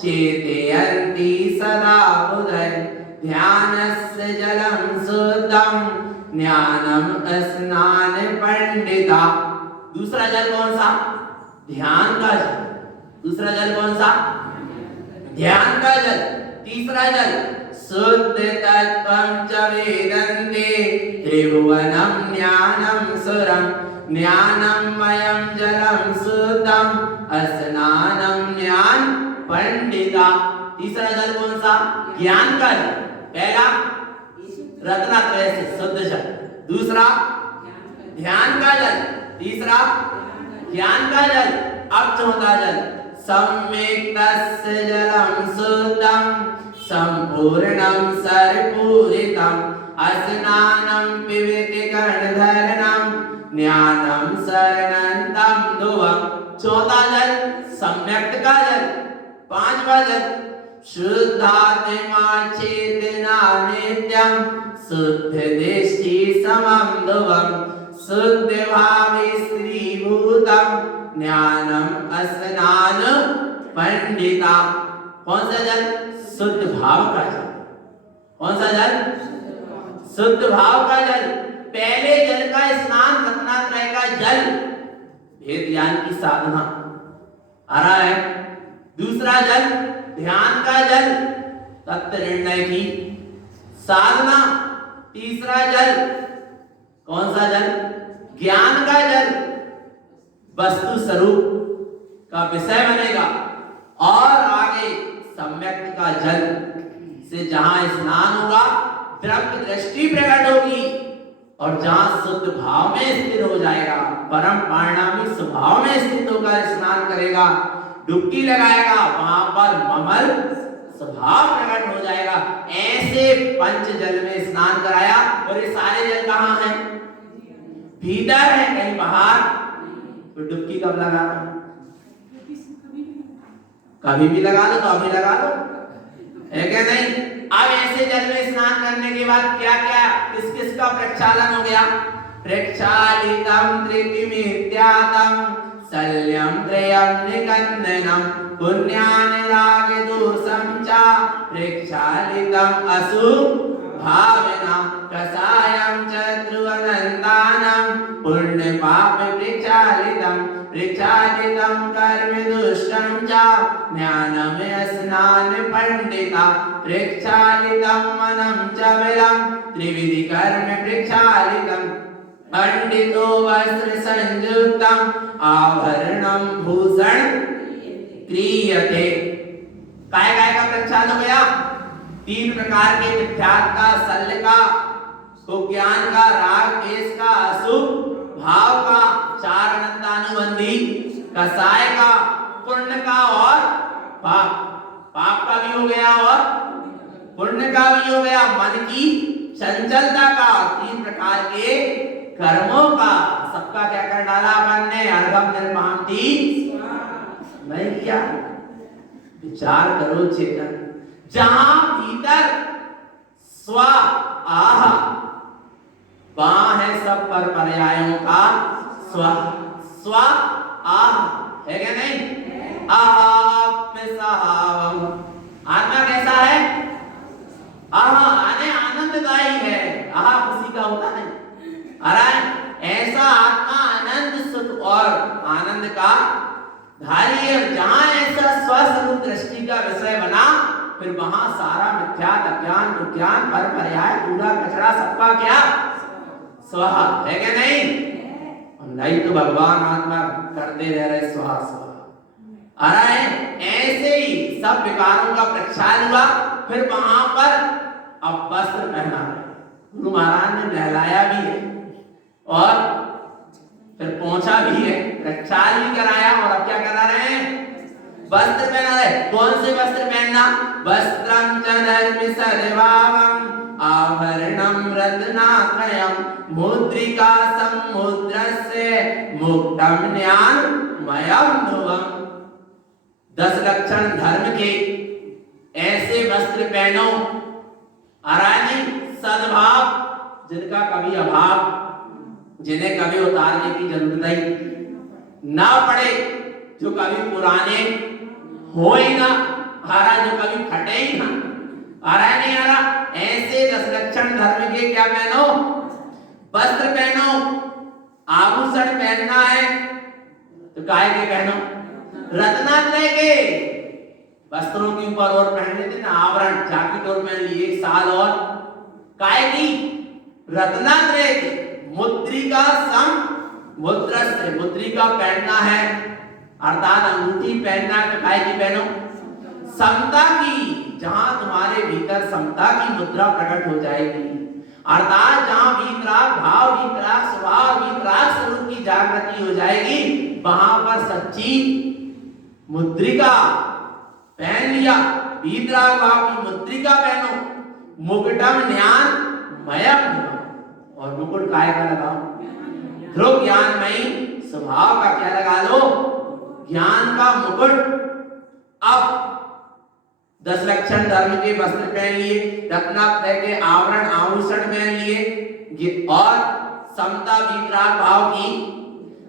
चेतयन्ति सदा बुधै ध्यानस्य जलं शुद्धं ज्ञानम स्नान पंडिता। दूसरा जल कौन सा? ध्यान का जल। दूसरा जल कौन सा? ध्यान का जल। तीसरा जल शुद्ध तत्त्वं च वेदन्ते त्रिभुवनं ज्ञानं सुरं ज्ञानमयं जलं शुद्धं स्नानं पंडिता। तीसरा जल कौन सा? ज्ञान का जल। पहला रत्नात्रय से शुद्ध जल, दूसरा ध्यान का जल, तीसरा ज्ञान का जल। अब चौथा जल सम्यक् तस्य जलम शुद्धम संपूर्णम सर्वपूरितम अस्नानं पिबति कर्णधरणं ज्ञानं शरणं ध्रुवम्। चौथा जल सम्यक्त का जल। पांचवा जल शुद्धात्मा चेतना नित्यं शुद्ध दृष्टि समं ध्रुवम् शुद्ध भावे स्त्रीभूतम् ज्ञानम अस्नान पंडिता। कौन सा जल? शुद्ध भाव का जल। कौन सा जल? शुद्ध भाव का जल। पहले जल का स्नान रत्नात्रय का जल भेद ज्ञान की साधना आ रहा है। दूसरा जल ध्यान का जल तत्व निर्णय की साधना। तीसरा जल कौन सा जल? ज्ञान का जल वस्तु स्वरूप का विषय बनेगा। और आगे सम्यक्त का जल से जहां स्नान होगा द्रव्य दृष्टि प्रकट होगी और जहां शुद्ध भाव में स्थित हो जाएगा, परम परिणामी स्वभाव में स्थित होकर स्नान करेगा, डुबकी लगाएगा, वहां पर ममल स्वभाव प्रकट हो जाएगा। ऐसे पंच जल में स्नान कराया। और ये सारे जल कहाँ हैं? भीतर है, कहीं बाहर। तो डुबकी कब लगाना? कभी भी लगा लो, तो अभी लगा लो, है क्या नहीं? अब ऐसे जल में स्नान करने के बाद क्या क्या किस किस का प्रक्षालन हो गया? प्रक्षालितम त्रितिमित्यातम शल्यम त्रयम निकंदनम पुण्यान राग दोषम च प्रक्षालितम अशुभावना कषायम च ध्रुवनंदानम पुण्य पाप प्रक्षालितम प्रक्षालितम कर्म दुष्टम च ज्ञानम स्नान पंडिता प्रक्षालितम मनम च विलम त्रिविधि कर्म प्रक्षालितम पंडितो वस्त्र संयुक्तम आभरणम भूषण क्रियते। काय काय का प्रक्षालन हो गया? तीन प्रकार के मिथ्यात्व का, शल्य का, ज्ञान का, राग द्वेष का, अशुभ भाव का, चार अनंतानुबंधी, कसाय का, पुण्य का और पाप। पाप का भी हो गया और पुण्य का भी हो गया। मन की चंचलता का, तीन प्रकार के कर्मों का। सबका क्या कर डाला अपन ने? अर्घम निर्मांति नहीं किया। विचार करो चेतन, जहां भीतर स्व आह, वहां है सब पर पर्यायों का स्व। स्व आह है क्या नहीं? आत्मसहावम, आत्मा कैसा है? आह आने आनंददायी है। आह खुशी का होता नहीं। अरे ऐसा आत्मा आनंद सुख और आनंद का धारी है। जहां ऐसा स्वस्वरूप दृष्टि का विषय बना, फिर वहां सारा मिथ्यात्व, अज्ञान, विज्ञान, पर पर्याय, कूड़ा कचरा सबका क्या? स्व है क्या नहीं? नहीं तो भगवान आत्मा करते रह रहे स्व स्व। अरे ऐसे ही सब विकारों का प्रक्षालन हुआ। फिर वहां पर अब वस्त्र पहना। गुरु महाराज ने नहलाया भी है और फिर पहुंचा भी है, प्रक्षालन भी कराया। और अब क्या करा रहे हैं? वस्त्र पहना रहे। कौन से वस्त्र पहनना? वस्त्रम च धर्म सद्भावम आभरणम रत्नात्रयम मुद्रिका समुद्रस्य मुक्तम ज्ञानमयं ध्रुवम्। 10 लक्षण धर्म के ऐसे वस्त्र पहनो, अरानी सद्भाव, जिनका कभी अभाव, जिन्हें कभी उतारने की जरूरत नहीं ना पड़े, जो कभी पुराने हो ही ना, हारा जो कभी फटे ही ना, आ रहा नहीं आ रहा। ऐसे 10 लक्षण धर्म के क्या पहनो? वस्त्र पहनो। आभूषण पहनना है तो काय के पहनो? रत्नात्रय के। वस्त्रों के ऊपर और पहन लेते ना आवरण, जैकेट और पहन लिए 1 साल और। काय की? रत्नात्रय की। मुद्रिका सम मुद्रस्य, मुद्रिका पहनना है अर्थात अंगूठी पहनना है तो काय की पहनो? समता की, जहां तुम्हारे भीतर समता की मुद्रा प्रकट हो जाएगी, अर्थात जहां वीतराग भाव, वीतराग स्वभाव, वीतराग स्वरूप की जागृति हो जाएगी, वहां पर सच्ची मुद्रिका पहन लिया। वीतराग भाव की मुद्रिका पहनो, मुकुटम ज्ञान मयम, और मुकुट काय का लगाओ, ध्रुव ज्ञानमयी स्वभाव का क्या लगा लो, ज्ञान का मुकुट। अब 10 लक्षण धर्म के वस्त्र पहन लिए, रत्नात्रय के आवरण आभूषण पहन लिए, और समता वीतराग भाव की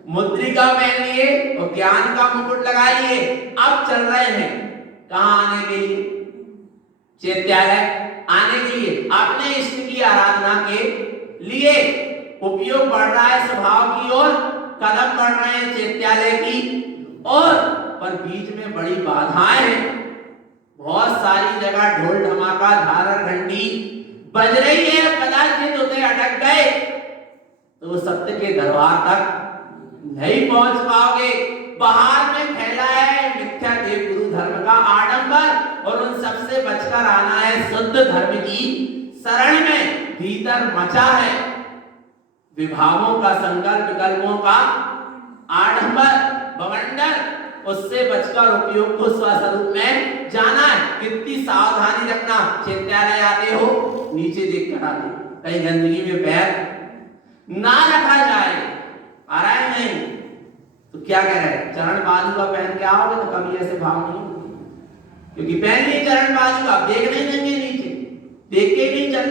मुद्रिका पहन लिए और ज्ञान का मुकुट लगा लिए। अब चल रहे हैं कहां आने के लिए, चैत्यालय आने के लिए, अपने इष्ट की आराधना के लिए उपयोग बढ़ रहा है स्वभाव की ओर, कदम बढ़ रहे हैं चैत्यालय की ओर, पर बीच में बड़ी बाधाएं हैं। बहुत सारी जगह ढोल धमाका धारण घंटी बज रही है, कदाचित उसे अटक गए तो वो सत्य के दरबार तक नहीं पहुंच पाओगे। बाहर में फैला है मिथ्या देव गुरु धर्म का आडंबर, और उन सबसे बचकर आना है शुद्ध धर्म की शरण में। भीतर मचा है विभावों का, संकल्प विकल्पों का आडंबर बवंडर, उससे बचकर उपयोग को स्वस्वरूप में जाना है। कितनी सावधानी रखना, चैत्यालय आते हो नीचे देख कर आते, कहीं गंदगी में पैर ना रखा जाए। आ रहा है नहीं तो क्या कह रहे हैं, चरण पादुका पहन के आओगे तो कभी ऐसे भाव नहीं, क्योंकि पहन लिए चरण पादुका, देख नहीं देंगे नीचे, देख के नहीं चल।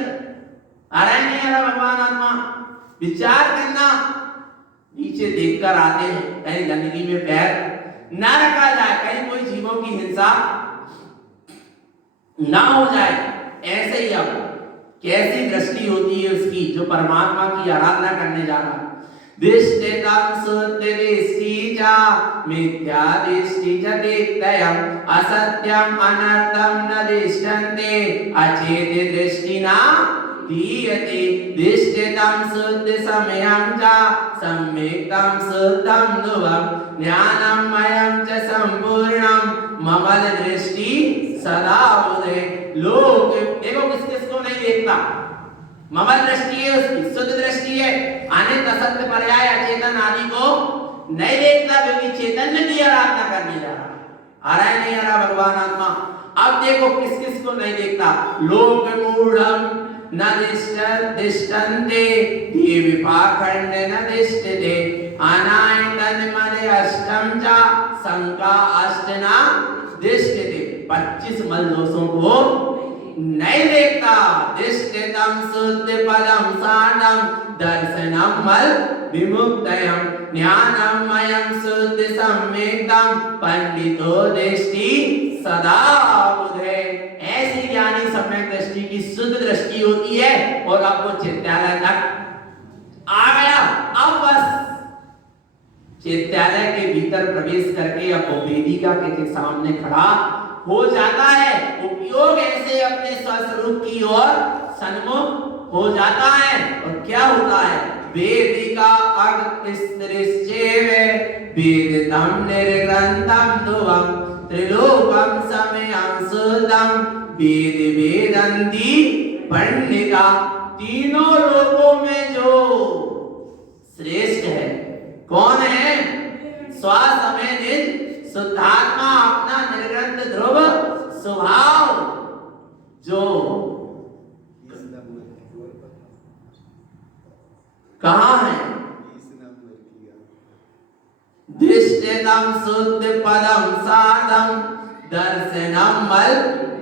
आ रहा है नहीं आ रहा, भगवान आत्मा विचार करना, नीचे देखकर आते हैं, कहीं गंदगी में पैर ना रखा जाए, कहीं कोई जीवों की हिंसा ना हो जाए। ऐसे ही अब कैसी दृष्टि होती है उसकी जो परमात्मा की आराधना करने जा रहा है। दिष्टितं सुदृष्टिजा मिथ्या दृष्टिजा दिक्तयम् असत्यम् अनर्थं न दिष्टन्ते अचेत दृष्टिना दीयते। दिष्टितं शुद्ध समयं च सम्यक्तं शुद्धं ध्रुवं ज्ञानमयं च संपूर्णं ममल दृष्टि सदा उदे। लोग देखो किस किस को नहीं देखता, ममल दृष्टि है उसकी, शुद्ध दृष्टि है, अनित असत्य पर्याय अचेतन आदि को नहीं देखता, क्योंकि चैतन्य की आराधना करने जा रहा है। आ रहा है नहीं आ रहा भगवान आत्मा। अब देखो किस किस को नहीं देखता, लोक मूढ़म न दिष्टन्ते ये विपाखंड न दिष्टते अनायतन मने अष्टम चा संका अष्टना दिष्टते। 25 मल दोषों को नहीं देखता। दिष्टितं शुद्ध पदं साधं दर्शनं मल विमुक्तयं ज्ञानमयं शुद्ध सम्यक्तं पंडितो दृष्टि सदा बुधे। ऐसी ज्ञानी सम्यक दृष्टि की शुद्ध दृष्टि होती है। और अब वो चैत्यालय तक आ गया। अब बस चैत्यालय के भीतर प्रवेश करके अब वो वेदिका के सामने खड़ा हो जाता है। उपयोग ऐसे अपने स्वस्वरूप की ओर सन्मुख हो जाता है। और क्या होता है, वेदिका अग्निस्त्रिश्चेवे वेदितं निर्ग्रन्थं ध्रुवं त्रिलोकं समयं शुद्धं वेद वेदन्ति पंडिता। तीनों लोकों में जो श्रेष्ठ है कौन है, स्वसमय निज शुद्धात्मा, अपना निर्ग्रंथ ध्रुव स्वभाव जो कहाँ है। दिष्टितं शुद्ध पदं साधं दर्शनं मल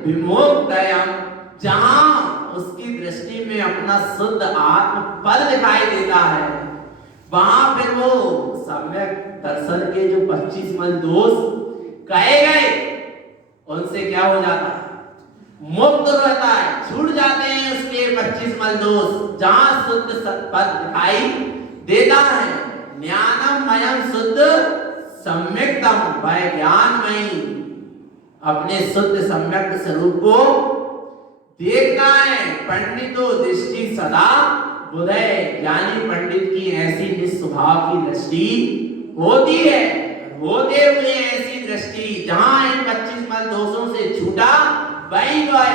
विमुक्तयं। जहां उसकी दृष्टि में अपना शुद्ध आत्म पद दिखाई देता है, वहां फिर वो सम्यक दर्शन के जो 25 मल दोष कहे गए उनसे क्या हो जाता है, मुक्त रहता है, छूट जाते हैं उसके 25 मल दोष। जहां शुद्ध सत्पद दिखाई देता है, ज्ञानमयं शुद्ध सम्यक्तम, वह ज्ञानमयी अपने शुद्ध सम्यक स्वरूप को देखता है। पंडितो दृष्टि सदा बुधे, ज्ञानी पंडित की ऐसी निस्वभाव की दृष्टि होती है। होते हुए ऐसी दृष्टि जहां इन 25 मल दोषों से छूटा, वही वह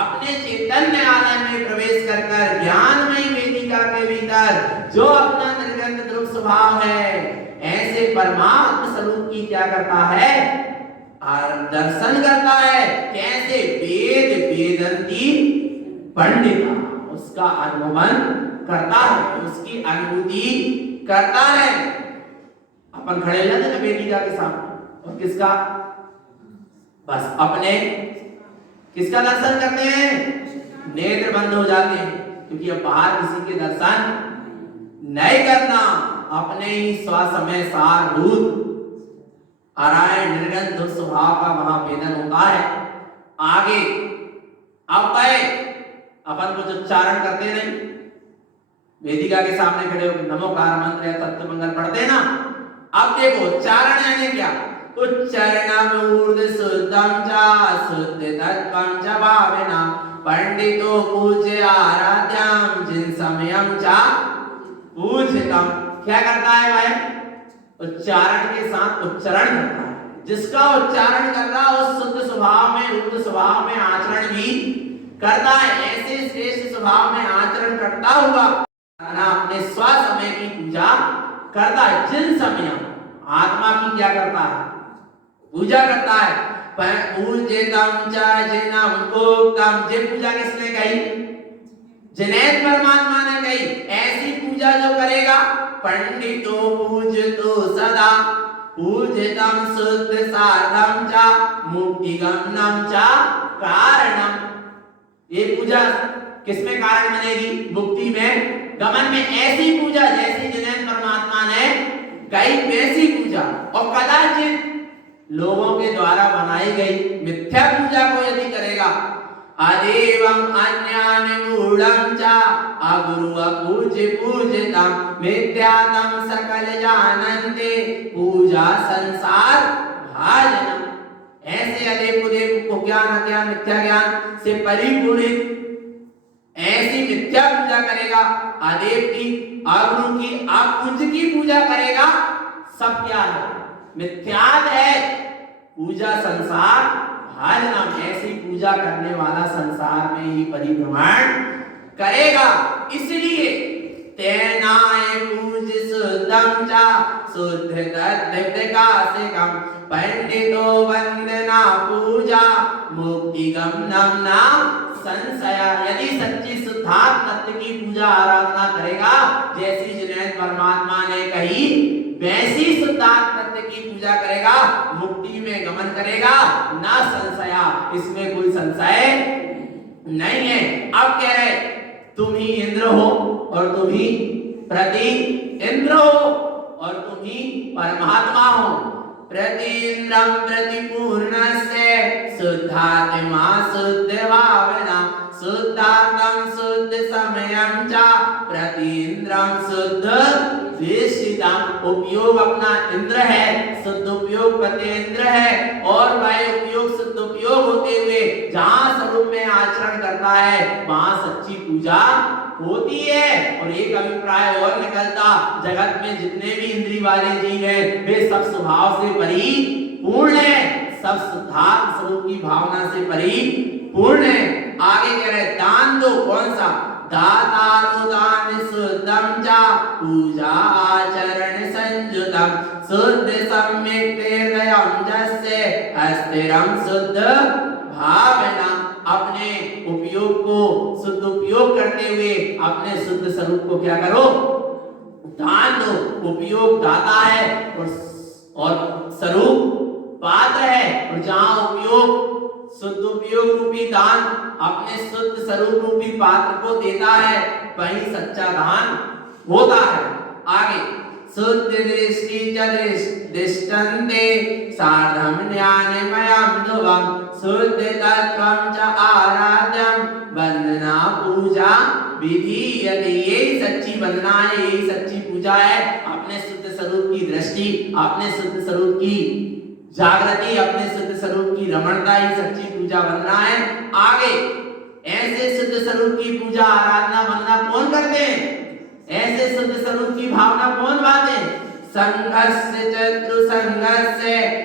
अपने चैतन्य आलय में प्रवेश कर कर ज्ञानमयी वेदिका के भीतर जो अपना निर्गंध ध्रुव स्वभाव है, ऐसे परमात्म स्वरूप की क्या करता है, और दर्शन करता है। कैसे? वेद वेदंती पंडिता, उसका अनुगमन करता है, उसकी अनुभूति करता है। अपन खड़े हो जाते हैं वेदिका के सामने और किसका, बस अपने किसका दर्शन करते हैं, नेत्र बंद हो जाते हैं, क्योंकि अब बाहर किसी के दर्शन नहीं करना, अपने ही स्वसमय सारभूत अराय निर्गंध स्वभाव का महाभेदन होता है। आगे अब अपन कुछ उच्चारण करते नहीं, वेदिका के सामने खड़े होकर नमोकार मंत्र या तत्व मंगल पढ़ते ना। अब देखो उच्चारण यानी क्या, उच्चारणम ऊर्ध्व शुद्धम च शुद्ध तत्वम च भावना पंडितो पूज्य आराध्यम जिन समयम च पूज्यतम। क्या करता है भाई, उच्चारण के साथ उच्चारण करता है। जिसका उच्चारण कर रहा उस शुद्ध स्वभाव में, ऊर्ध्व स्वभाव में आचरण भी करता है। ऐसे श्रेष्ठ स्वभाव में आचरण करता हुआ अपने स्व समय की पूजा करता है। जिन समय आत्मा की क्या करता है, पूजा करता है। पूज्यतम च जिनम उक्तम, जे पूजा किसने कही, जिनेत परमात्मा ने कही। ऐसी पूजा जो करेगा, पंडितो पूजतो सदा पूजितम शुद्ध साधम च मुक्तिगमनम च कारणम। ये पूजा किसमें कारण बनेगी, मुक्ति में, गमन में। ऐसी पूजा जैसी जिनेत परमात्मा ने कही वैसी पूजा, और कदाचित लोगों के द्वारा बनाई गई मिथ्या पूजा को यदि करेगा, अदेवम अन्यान मूढ़म च अगुरु अपूज्य पूजितम मिथ्यातम सकल जानन्ते पूजा संसार भाजनम। ऐसे अदेव कुदेव को ज्ञान अज्ञान मिथ्या ज्ञान से परिपूरित ऐसी मिथ्या पूजा करेगा, अदेव की, अगुरु की, अपूज्य की पूजा करेगा, सब क्या है, मिथ्यात है। पूजा संसार भाजना, ऐसी पूजा करने वाला संसार में ही परिभ्रमण करेगा। इसलिए तेनाय पूज शुद्धम च शुद्ध तत्त्वकासिकम पंडितो वंदना पूजा मुक्ति गमनम न संशय। यदि सच्ची शुद्धात्म तत्व की पूजा आराधना करेगा, जैसी जिनेत परमात्मा ने कही वैसी शुद्धात्म तत्व की पूजा करेगा, मुक्ति में गमन करेगा, ना संशया, इसमें कोई संशय नहीं है। अब कह रहे तुम ही इंद्र हो और तुम ही प्रति इंद्र हो और तुम ही परमात्मा हो। प्रति इंद्रम प्रतिपूर्णस्य शुद्धात्मा शुद्ध भावना शुद्धात्म शुद्ध समयम च प्रति इंद्रम शुद्ध विशिता। उपयोग अपना इंद्र है, शुद्ध उपयोग पते इंद्र है, और वह उपयोग शुद्ध उपयोग होते हुए जहां स्वरूप में आचरण करता है वहां सच्ची पूजा होती है। और एक अभिप्राय और निकलता, जगत में जितने भी इंद्रिय वाले जीव हैं वे सब स्वभाव से परिपूर्ण है, सब शुद्धात्म स्वरूप की भावना से परिपूर्ण है। आगे कह रहे दान दो, कौन सा, दातारो दान शुद्धम च पूजा आचरण संयुतम शुद्ध सम्यक हृदयम जस्य अस्थिरम शुद्ध भावना। अपने उपयोग को शुद्ध उपयोग करते हुए अपने शुद्ध स्वरूप को क्या करो, दान दो। उपयोग दाता है और स्वरूप पात्र है, और जहां उपयोग शुद्ध उपयोग रूपी दान अपने शुद्ध स्वरूप रूपी पात्र को देता है, वही सच्चा दान होता है। आगे शुद्ध दृष्टि च दृष्टन्ते सार्धम ज्ञानमयं ध्रुवं शुद्ध तत्त्वं च आराध्यं वंदना पूजा विधीयते। यही सच्ची वंदना है, यही सच्ची पूजा है। अपने शुद्ध स्वरूप की दृष्टि, अपने शुद्ध स्वरूप की जागृति, अपने शुद्ध स्वरूप की रमणता ही सच्ची पूजा वंदना है। आगे ऐसे शुद्ध स्वरूप की पूजा आराधना वंदना कौन करते हैं, ऐसे शुद्ध स्वरूप की भावना कौन पाते हैं, संघर्ष चतुर संघर्ष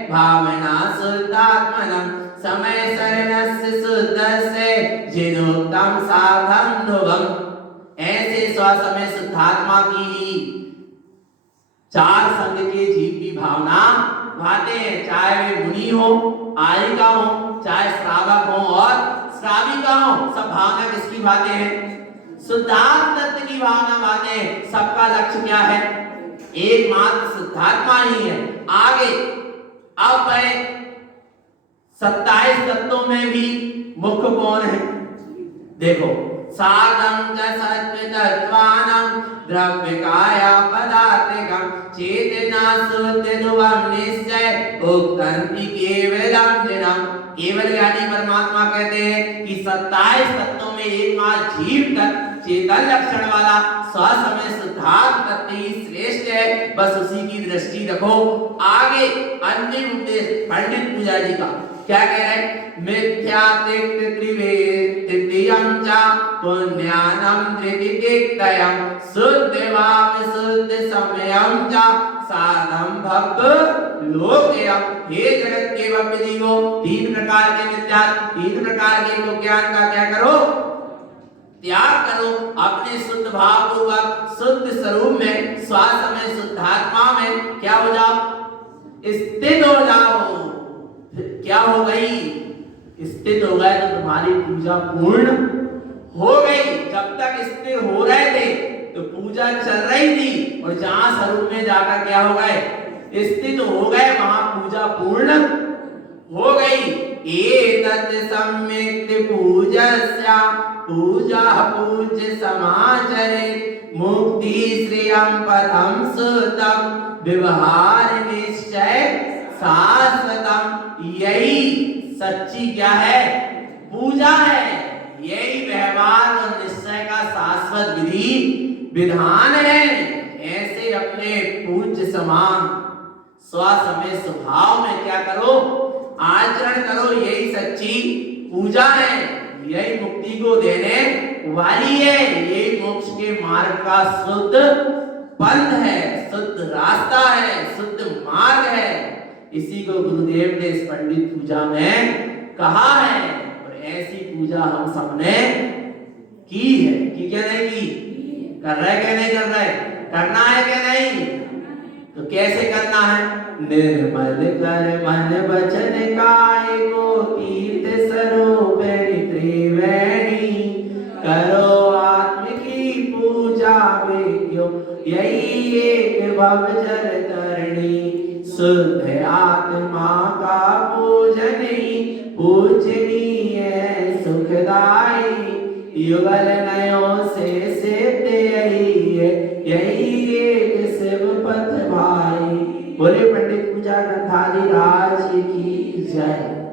भावना शुद्धात्मनम समय शरणस्य शुद्धस्य जिनोक्तम साधन ध्रुवम। ऐसे स्वसमय शुद्धात्मा की ही चार संघ के जीव की भावना भाते हैं, चाहे वे मुनि हो, आयिका हो, चाहे श्रावक हो और श्राविका हो, सब भावना किसकी भाते हैं? शुद्धात्म तत्व की भावना भाते हैं। सबका लक्ष्य क्या है? एकमात्र शुद्धात्मा ही है। आगे अब मैं 27 तत्वों में भी मुख्य कौन है? देखो, साधं च सत्त्वतत्त्वानां द्रव्यकाया पदार्थकं चेतना शुद्धि ध्रुवं निश्चय उक्तंति केवलं जिनम। केवल ज्ञानी परमात्मा कहते हैं कि 27 तत्वों में एकमात्र जीव तत्व चेतन लक्षण वाला स्वसमय शुद्धात्म तत्व ही श्रेष्ठ है। बस उसी की दृष्टि रखो। आगे अंतिम उपदेश पंडित पूजा जी का क्या कह रहे हैं? मिथ्या तिक्त त्रिवेदियं च पुण्यानं त्रितिक्तयं शुद्धवाम शुद्ध समयं च साधं भक्त लोकयं। हे जगत के भक्त जीवो, तीन प्रकार के मिथ्या, तीन प्रकार के ज्ञान का क्या करो? त्याग करो। अपने शुद्ध भाव पूर्वक शुद्ध स्वरूप में स्वसमय शुद्धात्मा में क्या हो जाओ? स्थित हो जाओ। क्या हो गई? स्थित हो गए तो तुम्हारी पूजा पूर्ण हो गई। जब तक स्थिर हो रहे थे तो पूजा चल रही थी, और जहां स्वरूप में जाकर क्या हो गए? स्थित हो गए, वहां पूजा पूर्ण हो गई। एतत् सम्यक् पूजस्या पूजा पूज्य समाचरेत् मुक्ति श्रियं पदं सुतम व्यवहार निश्चय शाश्वतम। यही सच्ची क्या है? पूजा है। यही व्यवहार और निश्चय का शाश्वत विधि विधान है। ऐसे अपने पूज्य समान स्वसमय स्वभाव में क्या करो? आचरण करो। यही सच्ची पूजा है, यही मुक्ति को देने वाली है, यही मोक्ष के मार्ग का शुद्ध पंथ है, शुद्ध रास्ता है, शुद्ध मार्ग है। इसी को गुरुदेव ने इस पंडित पूजा में कहा है। और ऐसी पूजा हम सबने की है कि क्या नहीं की? कर रहे क्या नहीं कर रहे? करना है क्या नहीं? तो कैसे करना है? निर्मल कर मन वचन काय को तीर्थ स्वरूप त्रिवेणी करो आत्म की पूजा विज्ञो यही एक भवजल तरणी शुद्ध आत्मा का पूजन ही पूजनीय सुखदाई युगल नयों से सिद्ध यही एक शिव पथ भाई। बोले पंडित पूजा ग्रंथाली राज की जय।